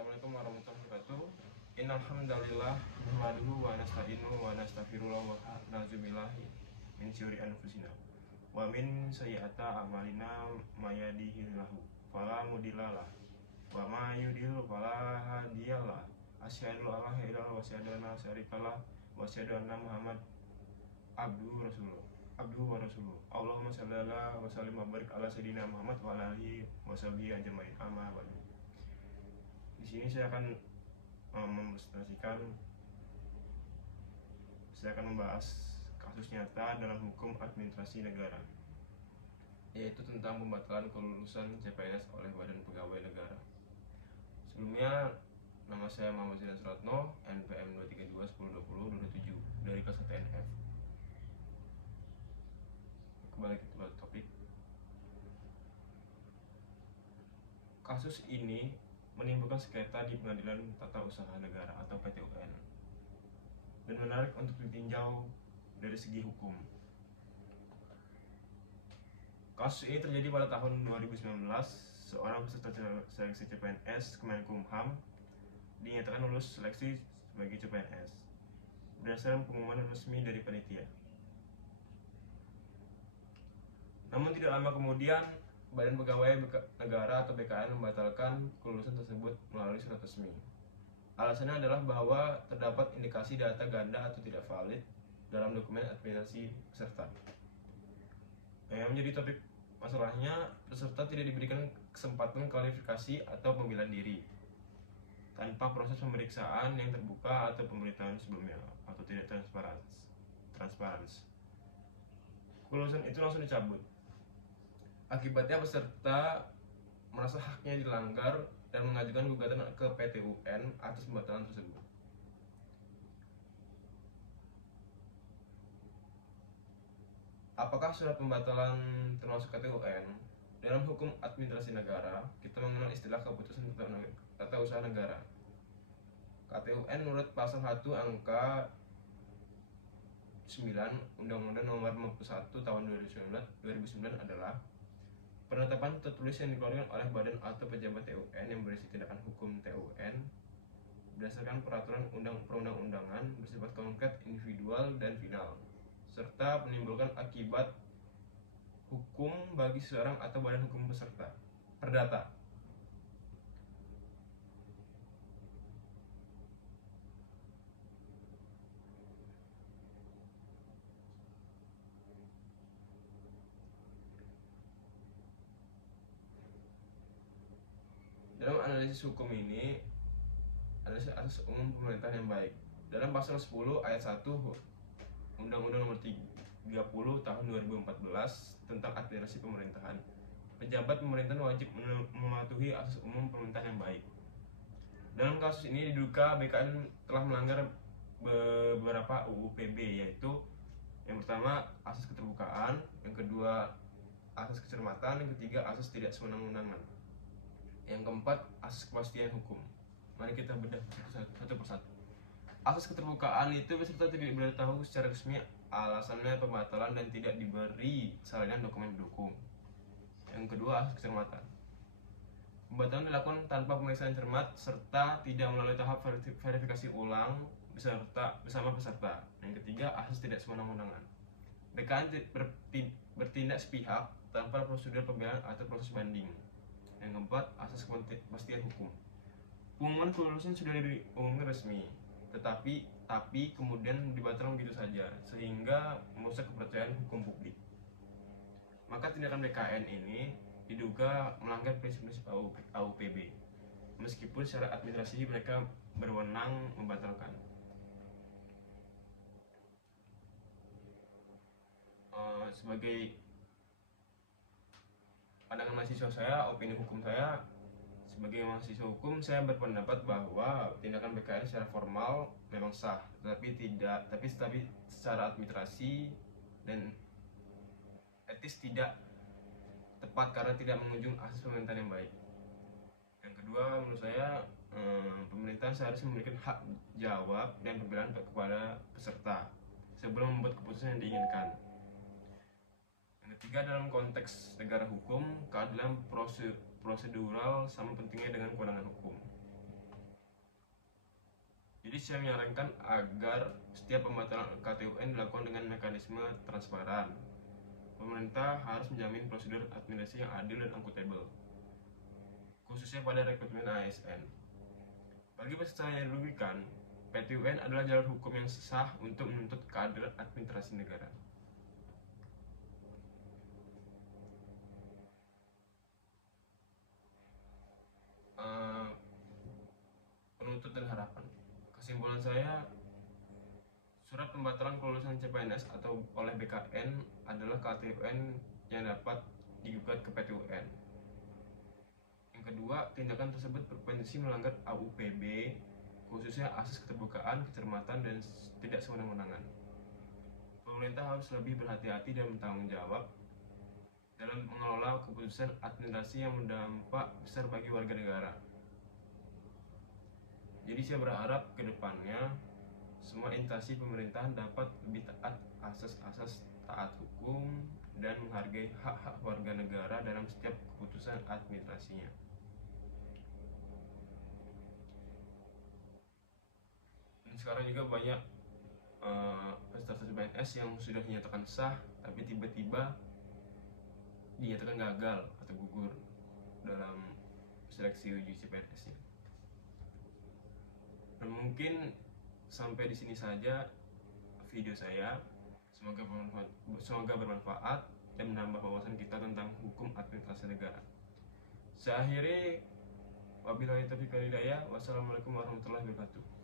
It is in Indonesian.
Assalamualaikum warahmatullahi wabarakatuh. Innal hamdalillah nahmaduhu wa nasta'inuhu wa nastaghfirullah wa na'udzubillahi min syururi anfusina wa min sayyiati a'malina may yahdihillahu fala mudhillalah wa may yudhlil fala hadiyalah. Asyhadu an la ilaha illallah wa asyhadu anna syarikalah wa asyhadu anna Muhammad abduhu wa rasuluh. Allahumma shalli ala wa sallim wa barik ala sayyidina Muhammad wa ala alihi wa sahbihi ajmain. Amma ba'du. Di sini saya akan membahas kasus nyata dalam hukum administrasi negara, yaitu tentang pembatalan kelulusan CPNS oleh Badan Pegawai Negara. Sebelumnya, nama saya Muhammad Zidan Suratno, NPM 232102027 dari kelas 1 NF. Kembali ke topik. Kasus ini menimbulkan sengketa di Pengadilan Tata Usaha Negara atau PT-UN dan menarik untuk ditinjau dari segi hukum. Kasus ini terjadi pada tahun 2019. Seorang peserta seleksi CPNS Kemenkumham dinyatakan lulus seleksi sebagai CPNS berdasarkan pengumuman resmi dari panitia. Namun tidak lama kemudian, Badan Pegawai Negara atau BKN membatalkan kelulusan tersebut melalui surat resmi. Alasannya adalah bahwa terdapat indikasi data ganda atau tidak valid dalam dokumen administrasi peserta. Yang menjadi topik masalahnya, peserta tidak diberikan kesempatan kualifikasi atau pembelaan diri tanpa proses pemeriksaan yang terbuka atau pemberitahuan sebelumnya atau tidak transparansi. Kelulusan itu langsung dicabut. Akibatnya peserta merasa haknya dilanggar dan mengajukan gugatan ke PT-UN atas pembatalan tersebut. Apakah surat pembatalan termasuk PT-UN? Dalam hukum administrasi negara, kita mengenal istilah keputusan tata usaha negara. KTUN menurut pasal 1 angka 9 Undang-Undang Nomor 51 Tahun 2009 adalah penetapan tertulis yang dikeluarkan oleh badan atau pejabat TUN yang berisi tindakan hukum TUN berdasarkan peraturan perundang-undangan bersifat konkret, individual, dan final, serta menimbulkan akibat hukum bagi seseorang atau badan hukum peserta. Perdata. Dalam analisis hukum ini, analisis asas umum pemerintahan yang baik. Dalam pasal 10 ayat 1 Undang-Undang Nomor 30 Tahun 2014 tentang administrasi pemerintahan, pejabat pemerintahan wajib mematuhi asas umum pemerintahan yang baik. Dalam kasus ini diduga BKN telah melanggar beberapa UU PB, yaitu yang pertama asas keterbukaan, yang kedua asas kecermatan, yang ketiga asas tidak sewenang-wenangan, yang keempat asas kepastian hukum. Mari kita bedah satu persatu. Asas keterbukaan itu peserta tidak diberitahu secara resmi alasannya pembatalan dan tidak diberi salinan dokumen pendukung. Yang kedua asas kecermatan. Pembatalan dilakukan tanpa pemeriksaan cermat serta tidak melalui tahap verifikasi ulang bersama peserta. Yang ketiga asas tidak sewenang-wenangan. BKN bertindak sepihak tanpa prosedur pembelaan atau proses banding. Yang keempat, asas kepastian hukum. Pengumuman kelulusan sudah diumumkan resmi, tetapi kemudian dibatalkan begitu saja, sehingga merusak kepercayaan hukum publik. Maka tindakan BKN ini diduga melanggar prinsip-prinsip AUPB, meskipun secara administrasi mereka berwenang membatalkan. Sebagai pandangan mahasiswa saya, opini hukum saya sebagai mahasiswa hukum, saya berpendapat bahwa tindakan BKN secara formal memang sah, tapi secara administrasi dan etis tidak tepat karena tidak mengunjung asas pemerintahan yang baik. Yang kedua, menurut saya pemerintahan seharusnya memberikan hak jawab dan pembelaan kepada peserta sebelum membuat keputusan yang diinginkan. Ketiga, dalam konteks negara hukum, keadilan prosedural sama pentingnya dengan kewenangan hukum. Jadi saya menyarankan agar setiap pembatalan KTUN dilakukan dengan mekanisme transparan. Pemerintah harus menjamin prosedur administrasi yang adil dan akuntabel, khususnya pada rekrutmen ASN. Bagi peserta yang dirugikan, PTUN adalah jalur hukum yang sah untuk menuntut kader administrasi negara. Penuntut dan harapan. Kesimpulan saya, surat pembatalan kelulusan CPNS atau oleh BKN adalah KTUN yang dapat digugat ke PTUN. Yang kedua, tindakan tersebut berpotensi melanggar AUPB, khususnya asas keterbukaan, kecermatan, dan tidak sewenang-wenangan. Pemerintah harus lebih berhati-hati dan bertanggung jawab dalam mengelola keputusan administrasi yang berdampak besar bagi warga negara. Jadi saya berharap ke depannya semua instansi pemerintahan dapat lebih taat asas-asas taat hukum dan menghargai hak-hak warga negara dalam setiap keputusan administrasinya. Dan sekarang juga banyak peserta PNS yang sudah dinyatakan sah tapi tiba-tiba dinyatakan gagal atau gugur dalam seleksi uji CPNS-nya. Dan mungkin sampai di sini saja video saya. Semoga bermanfaat dan menambah wawasan kita tentang hukum administrasi negara. Saya akhiri, wabillahi taufiq wal hidayah. Wassalamualaikum warahmatullahi wabarakatuh.